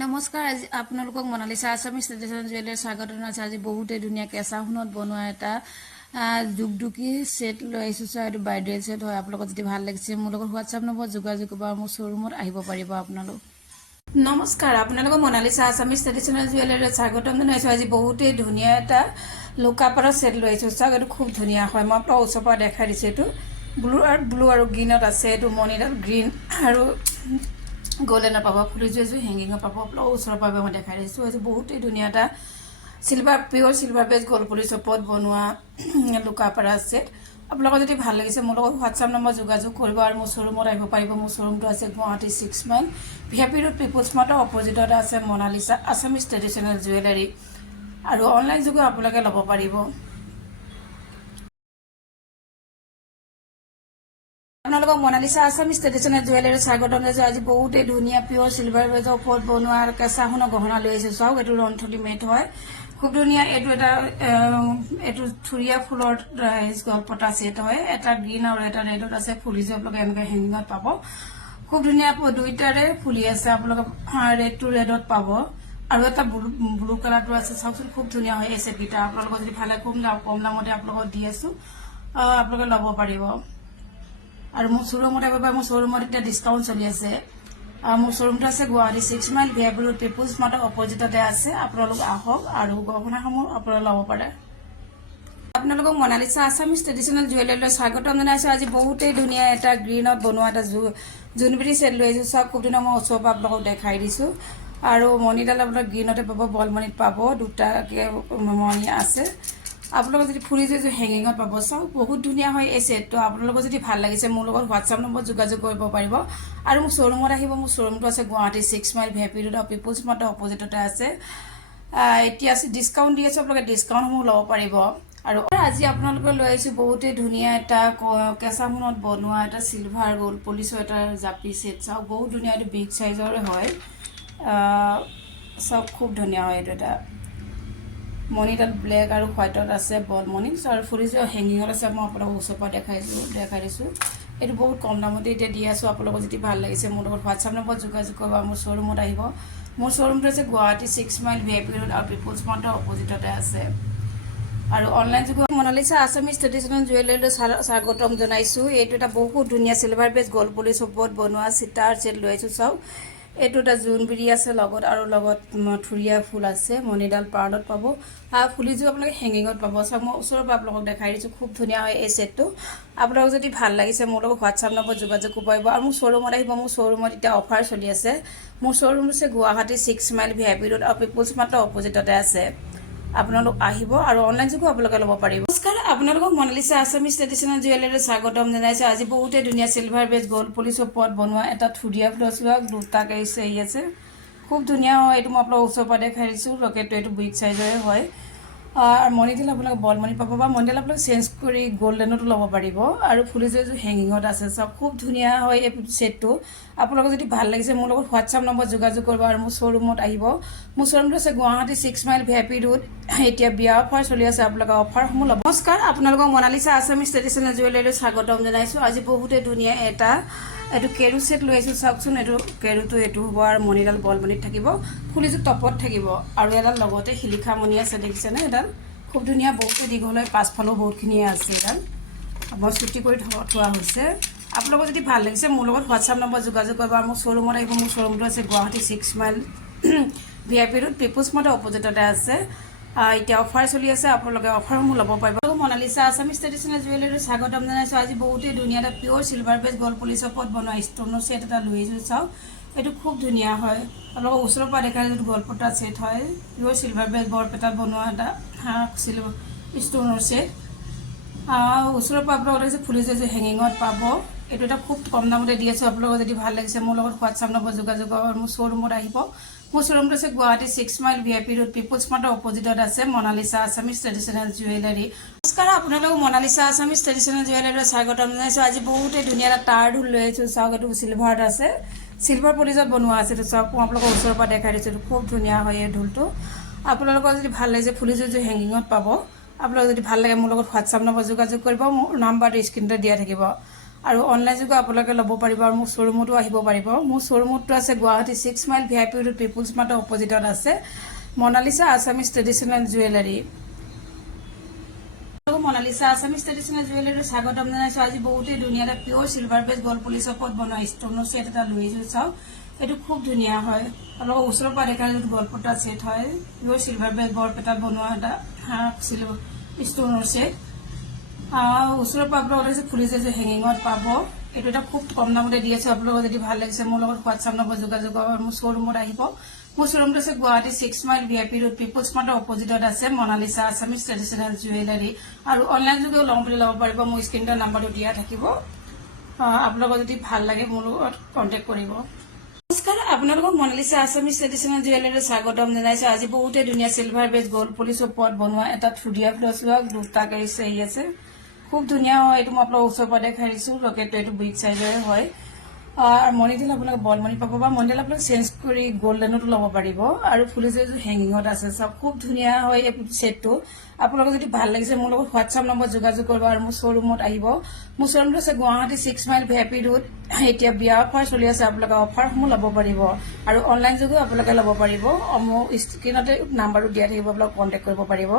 নমস্কাৰ। আজি আপোনালোকক মনালিছা আছামিজ ট্ৰেডিশ্যনেল জুৱেলাৰী স্বাগত জনাইছে। আজি বহুতেই ধুনীয়া কেঁচা সোণত বনোৱা এটা দুগদুগী ছেট লৈ আহিছোঁ। এইটো ব্ৰাইডেল ছেট হয়। আপোনালোকৰ যদি ভাল লাগিছে মোৰ লগত হোৱাটছআপ নম্বৰ যোগাযোগ কৰিব, মোৰ শ্ব'ৰুমত আহিব পাৰিব আপোনালোক। নমস্কাৰ, আপোনালোকক মনালিছা আছামিজ ট্ৰেডিশ্যনেল জুৱেলাৰীত স্বাগতম জনাইছোঁ। আজি বহুতেই ধুনীয়া এটা লোকাপাৰৰ ছেট লৈ আহিছোঁ। চাওক, এইটো খুব ধুনীয়া হয়। মই আপোনাক ওচৰৰ পৰা দেখাই দিছোঁ। এইটো ব্লু আৰু গ্ৰীণত আছে। এইটো মণিডাল গ্ৰীণ আৰু গল্ডেনত পাব। ফুলিযোৰ হেংগিঙত পাব। আপোনাক ওচৰৰ পৰা মই দেখাই দিছোঁ। এইটো বহুতেই ধুনীয়া এটা পিয়'ৰ চিলভাৰ বেজ গল্ড পলিচ ওপৰত বনোৱা লোকাপাৰা ছেট। আপোনালোকৰ যদি ভাল লাগিছে মোৰ লগত হোৱাটছআপ নম্বৰ যোগাযোগ কৰিব আৰু মোৰ শ্ব'ৰুমত আহিব পাৰিব। মোৰ শ্ব'ৰুমটো আছে Guwahati 6 mile VIP road, people's মাৰ্টৰ অপজিটত আছে মনালিছা আছামিজ ট্ৰেডিশ্যনেল জুৱেলাৰী, আৰু অনলাইন যোগেও আপোনালোকে ল'ব পাৰিব। আপোনালোকক মনালিছা আছামিজ ট্ৰেডিশ্যনেল জুৱেলাৰী স্বাগতম জনাইছোঁ। আজি বহুতেই ধুনীয়া পিয়'ৰ চিলভাৰ বেজৰ ওপৰত বনোৱা কেঁচা সোণৰ গহনা লৈ আহিছোঁ। চাওক, এইটো ৰন্থলি মেট হয়, খুব ধুনীয়া। এইটো থুৰীয়া ফুলৰ পতা ছেট হয়। এটা গ্ৰীণ আৰু এটা ৰেডত আছে। ফুলিযোৰ আপোনালোকে এনেকৈ হেংগিঙত পাব। খুব ধুনীয়া দুইটাৰে ফুলি আছে। আপোনালোকে ৰেড টু ৰেডত পাব আৰু এটা ব্লু কালাৰটো আছে। চাওকচোন, খুব ধুনীয়া হয় এই ছেটকেইটা। আপোনালোকৰ যদি ভালে কম দামতে আপোনালোকক দি আছোঁ, আপোনালোকে ল'ব পাৰিব। আৰু মোৰ শ্ব'ৰুমত আহিব পাৰে। মোৰ শ্ব'ৰুমত এতিয়া ডিছকাউণ্ট চলি আছে। মোৰ শ্ব'ৰুমটো আছে Guwahati 6 mile VIP road, people's মাৰ্টৰ অপজিটতে আছে। আপোনালোক আহক আৰু গহনাসমূহ আপোনালোকে ল'ব পাৰে। আপোনালোকক মনালিছা আছামিজ ট্ৰেডিশ্যনেল জুৱেলাৰীলৈ স্বাগতম জনাইছোঁ। আজি বহুতেই ধুনীয়া এটা গ্ৰীণত বনোৱা এটা জোনবিৰি ছেট লৈ আহিছোঁ। চাওক, খুব ধুনীয়া। মই ওচৰৰ পৰা আপোনালোকক দেখাই দিছোঁ। আৰু মণিডাল আপোনাৰ গ্ৰীণতে পাব, বলমণিত পাব। দুটাকৈ মণি আছে। আপোনালোকৰ যদি ফুলিযোৰ হেংগিঙত পাব। চাওক, বহুত ধুনীয়া হয় এই ছেটটো। আপোনালোকৰ যদি ভাল লাগিছে মোৰ লগত হোৱাটছআপ নম্বৰ যোগাযোগ কৰিব পাৰিব আৰু মোৰ শ্ব'ৰুমত আহিব। মোৰ শ্ব'ৰুমটো আছে Guwahati 6 mile VIP road, people's মাৰ্টৰ অপজিটতে আছে। এতিয়া ডিছকাউণ্ট দি আছোঁ। আপোনালোকে ডিছকাউণ্টসমূহ ল'ব পাৰিব। আৰু আজি আপোনালোকে লৈ আহিছোঁ বহুতেই ধুনীয়া এটা কেঁচা সোণত বনোৱা এটা চিলভাৰ গল্ড পলিচৰ এটা জাপি ছেট। চাওক, বহুত ধুনীয়া। এইটো বিগ চাইজৰে হয়। চাওক, খুব ধুনীয়া হয়। এইটো এটা মণিডাল ব্লেক আৰু হোৱাইটত আছে, বল মণি আৰু ফুলিযোৰ হেংগিঙত আছে। মই আপোনালোকক ওচৰৰ পৰা দেখাই দিছোঁ। এইটো বহুত কম দামতে এতিয়া দি আছোঁ। আপোনালোকৰ যদি ভাল লাগিছে মোৰ লগত হোৱাটছআপ নম্বৰ যোগাযোগ কৰিব, মোৰ শ্ব'ৰুমত আহিব। মোৰ শ্ব'ৰুমটো আছে গুৱাহাটী 6 মাইল VIP ৰোড আৰু পিপুলছ মাৰ্টৰ অপজিটতে আছে। আৰু অনলাইন যোগেও মনালিছা আছামিজ ট্ৰেডিশ্যনেল জুৱেলাৰীলৈ স্বাগতম জনাইছোঁ। এইটো এটা বহুত ধুনীয়া চিলভাৰ বেজ গল্ড পলিচ ওপৰত বনোৱা চিটাৰ ছেট লৈ আহিছোঁ। চাওক, এইটো এটা জোনবিৰি আছে লগত, আৰু লগত থুৰীয়া ফুল আছে। মণিডাল পাৰ্লত পাব। ফুলিযোৰ আপোনালোকে হেংগিঙত পাব। চাওক, মই ওচৰৰ পৰা আপোনালোকক দেখাই দিছোঁ। খুব ধুনীয়া হয় এই ছেটটো। আপোনালোকক যদি ভাল লাগিছে মোৰ লগত হোৱাটছআপ নম্বৰ যোগাযোগ কৰিব পাৰিব আৰু মোৰ শ্ব'ৰুমত আহিব। মোৰ শ্ব'ৰুমত এতিয়া অফাৰ চলি আছে। মোৰ শ্ব'ৰুম হৈছে গুৱাহাটী 6 মাইল VIP ৰোড আৰু পিপুলছ মাৰ্টৰ অপজিটতে আছে। আপোনালোক আহিব আৰু অনলাইন যোগেও আপোনালোকে ল'ব পাৰিব। নমস্কাৰ, আপোনালোকক মনালিছা আছামিজ ট্ৰেডিশ্যনেল জুৱেলাৰীলৈ স্বাগতম জনাইছোঁ। আজি বহুতেই ধুনীয়া চিলভাৰ বেজ গল্ড পলিচ ওপৰত বনোৱা এটা থুৰীয়া ফুলৰ দুটাকৈ হেৰি আছে। খুব ধুনীয়া হয়। এইটো মই আপোনালোকক ওচৰৰ পৰা দেখাই দিছোঁ। লকেটটো এইটো বিগ চাইজৰে হয়। আৰু মণিডাল আপোনালোকে বল মণি পাব বা মণিডাল আপোনালোকে চেঞ্জ কৰি গল্ডেনতো ল'ব পাৰিব। আৰু ফুলিযোৰ হেংগিঙত আছে। চাওক, খুব ধুনীয়া হয় এই ছেটটো। আপোনালোকৰ যদি ভাল লাগিছে মোৰ লগত হোৱাটছআপ নম্বৰ যোগাযোগ কৰিব আৰু মোৰ শ্ব'ৰুমত আহিব। মোৰ শ্ব'ৰুমটো আছে গুৱাহাটী 6 মাইল VIP ৰোড। এতিয়া বিয়া অফাৰ চলি আছে। আপোনালোকৰ অফাৰসমূহ ল'ব। নমস্কাৰ, আপোনালোকক মনালিছা আছামিজ ট্ৰেডিশ্যনেল জুৱেলাৰীলৈ স্বাগতম জনাইছোঁ। আজি বহুতেই ধুনীয়া এইটো কেৰু ছেট লৈ আহিছোঁ। চাওকচোন, এইটো হ'ব আৰু মণিডাল বলমণিত থাকিব। ফুলিযোৰ টপত থাকিব আৰু এডাল লগতে শিলিখা মণি আছে। দেখিছেনে? এডাল খুব ধুনীয়া, বহুতেই দীঘল হয়। পাছফালেও বহুতখিনিয়ে আছে। এডাল মই চুটি কৰি থোৱা হৈছে। আপোনালোকৰ যদি ভাল লাগিছে মোৰ লগত হোৱাটছআপ নম্বৰ যোগাযোগ কৰিব আৰু মোৰ শ্ব'ৰুমত আহিব। মোৰ শ্ব'ৰুমটো আছে Guwahati 6 mile VIP road, people's মাৰ্টৰ অপজিটতে আছে। এতিয়া অফাৰ চলি আছে। আপোনালোকে অফাৰসমূহ ল'ব পাৰিব। মনালিছা আছামিজ ট্ৰেডিশ্যনেল জুৱেলাৰীলৈ স্বাগতম জনাইছোঁ। আজি বহুতেই ধুনীয়া এটা পিয়'ৰ চিলভাৰ বেজ গল্ড পলিচৰ ওপৰত বনোৱা ষ্ট'নৰ ছেট এটা লৈ আহিছোঁ। চাওক, এইটো খুব ধুনীয়া হয়। আপোনালোকক ওচৰৰ পৰা দেখাই যিটো গলপতা ছেট হয়, পিয়'ৰ চিলভাৰ বেজ বৰপেটাত বনোৱা এটা ষ্ট'নৰ ছেট। ওচৰৰ পৰা আপোনালোকে দেখিছে ফুলিযোৰ হেংগিঙত পাব। এইটো এটা খুব কম দামতে দি আছোঁ। আপোনালোকৰ যদি ভাল লাগিছে মোৰ লগত হোৱাটছআপ নম্বৰ যোগাযোগ কৰিব। মোৰ শ্ব'ৰুমত আহিব। মোৰ শ্ব'ৰুমটো আছে Guwahati 6 mile VIP road, people's মাৰ্টৰ অপজিটত আছে মনালিছা আছামিজ ট্ৰেডিশ্যনেল জুৱেলাৰী। নমস্কাৰ, আপোনালোকক মনালিছা আছামিজ ট্ৰেডিশ্যনেল জুৱেলাৰীলৈ স্বাগতম জনাইছোঁ। আজি বহুতেই ধুনীয়া এটা তাঁৰ ঢোল লৈ আহিছোঁ। চাওক, এইটো চিলভাৰত আছে, চিলভাৰ পলিচত বনোৱা আছে। এইটো চাওক, মই আপোনালোকৰ ওচৰৰ পৰা দেখাই দিছোঁ। এইটো খুব ধুনীয়া হয় এই ঢোলটো। আপোনালোকৰ যদি ভাল লাগিছে ফুলিযোৰ হেংগিঙত পাব। আপোনালোকৰ যদি ভাল লাগে মোৰ লগত হোৱাটছআপ নম্বৰ যোগাযোগ কৰিব। মোৰ নাম্বাৰটো স্ক্ৰীণতে দিয়া থাকিব। আৰু অনলাইন যোগে আপোনালোকে ল'ব পাৰিব আৰু মোৰ শ্ব'ৰুমতো আহিব পাৰিব। মোৰ শ্ব'ৰুমতো আছে Guwahati 6 mile VIP road people's মাৰ্টৰ অপজিটত আছে Monalisa Assamese traditional jewellery. Monalisa Assamese traditional jewellery স্বাগতম জনাইছো। আজি বহুতেই ধুনীয়া এটা পিয়ৰ চিলভাৰ বেজ গল্ড পলিচৰ ওপৰত বনোৱা ষ্টনৰ ছেট এটা লৈ আহিছো। চাওক এইটো খুব ধুনীয়া হয়, আপোনালোকৰ ওচৰৰ পৰা দেখা যিটো গল্পটা ছেট হয়, পিয়ৰ চিলভাৰ বেজ বৰপেটাত বনোৱা এটা ষ্টনৰ ছেট। ওচৰৰ পৰা আপোনালোকে খুলিছে যে হেঙিঙত পাব। এইটো এটা খুব কম দামতে দি আছে। আপোনালোকৰ যদি ভাল লাগিছে মোৰ লগত হোৱাটছআপ নম্বৰ যোগাযোগ মোৰ শ্ব'ৰুমত আহিব। মোৰ শ্ব'ৰুমটো আছে Guwahati 6 mile VIP road people's মাৰ্টৰ অপজিটত আছে মনালিছা আছামিজ ট্ৰেডিশ্যনেল জুৱেলাৰী। আৰু অনলাইন যোগেও ল'ম বুলি ল'ব পাৰিব। মোৰ স্ক্ৰীণৰ নাম্বাৰটো দিয়া থাকিব। আপোনালোকৰ যদি ভাল লাগে মোৰ লগত কণ্টেক্ট কৰিব। নমস্কাৰ, আপোনালোকক মনালিছা আছামিজ ট্ৰেডিশ্যনেল জুৱেলাৰীলৈ স্বাগতম জনাইছো। আজি বহুতে ধুনীয়া চিলভাৰ বেজ গল্ড পলিচৰ ওপৰত বনোৱা এটা থুৰীয়া ফ্লছ লওক দুটা কেৰিছ আহি আছে, খুব ধুনীয়া হয়। এইটো মই আপোনালোকৰ ওচৰৰ পৰা দেখাই দিছোঁ। লকেটটো এইটো বিগ চাইজৰে হয়। আৰু মণিডাল আপোনালোকে বল মণি পাব বা মণিডাল আপোনালোকে চেঞ্জ কৰি গল্ডেনতো ল'ব পাৰিব। আৰু ফুলিছে হেঙিঙত আছে, চব খুব ধুনীয়া হয় এই ছেটটো। আপোনালোকৰ যদি ভাল লাগিছে মোৰ লগত হোৱাটছআপ নম্বৰ যোগাযোগ কৰিব আৰু মোৰ শ্ব'ৰুমত আহিব। মোৰ শ্ব'ৰুমটো আছে গুৱাহাটী 6 মাইল VIP ৰোড। এতিয়া বিয়া অফাৰ চলি আছে, আপোনালোকে অফাৰসমূহ ল'ব পাৰিব আৰু অনলাইন যোগেও আপোনালোকে ল'ব পাৰিব। মোৰ স্ক্ৰীণতে নাম্বাৰটো দিয়া থাকিব, আপোনালোকে কণ্টেক্ট কৰিব পাৰিব।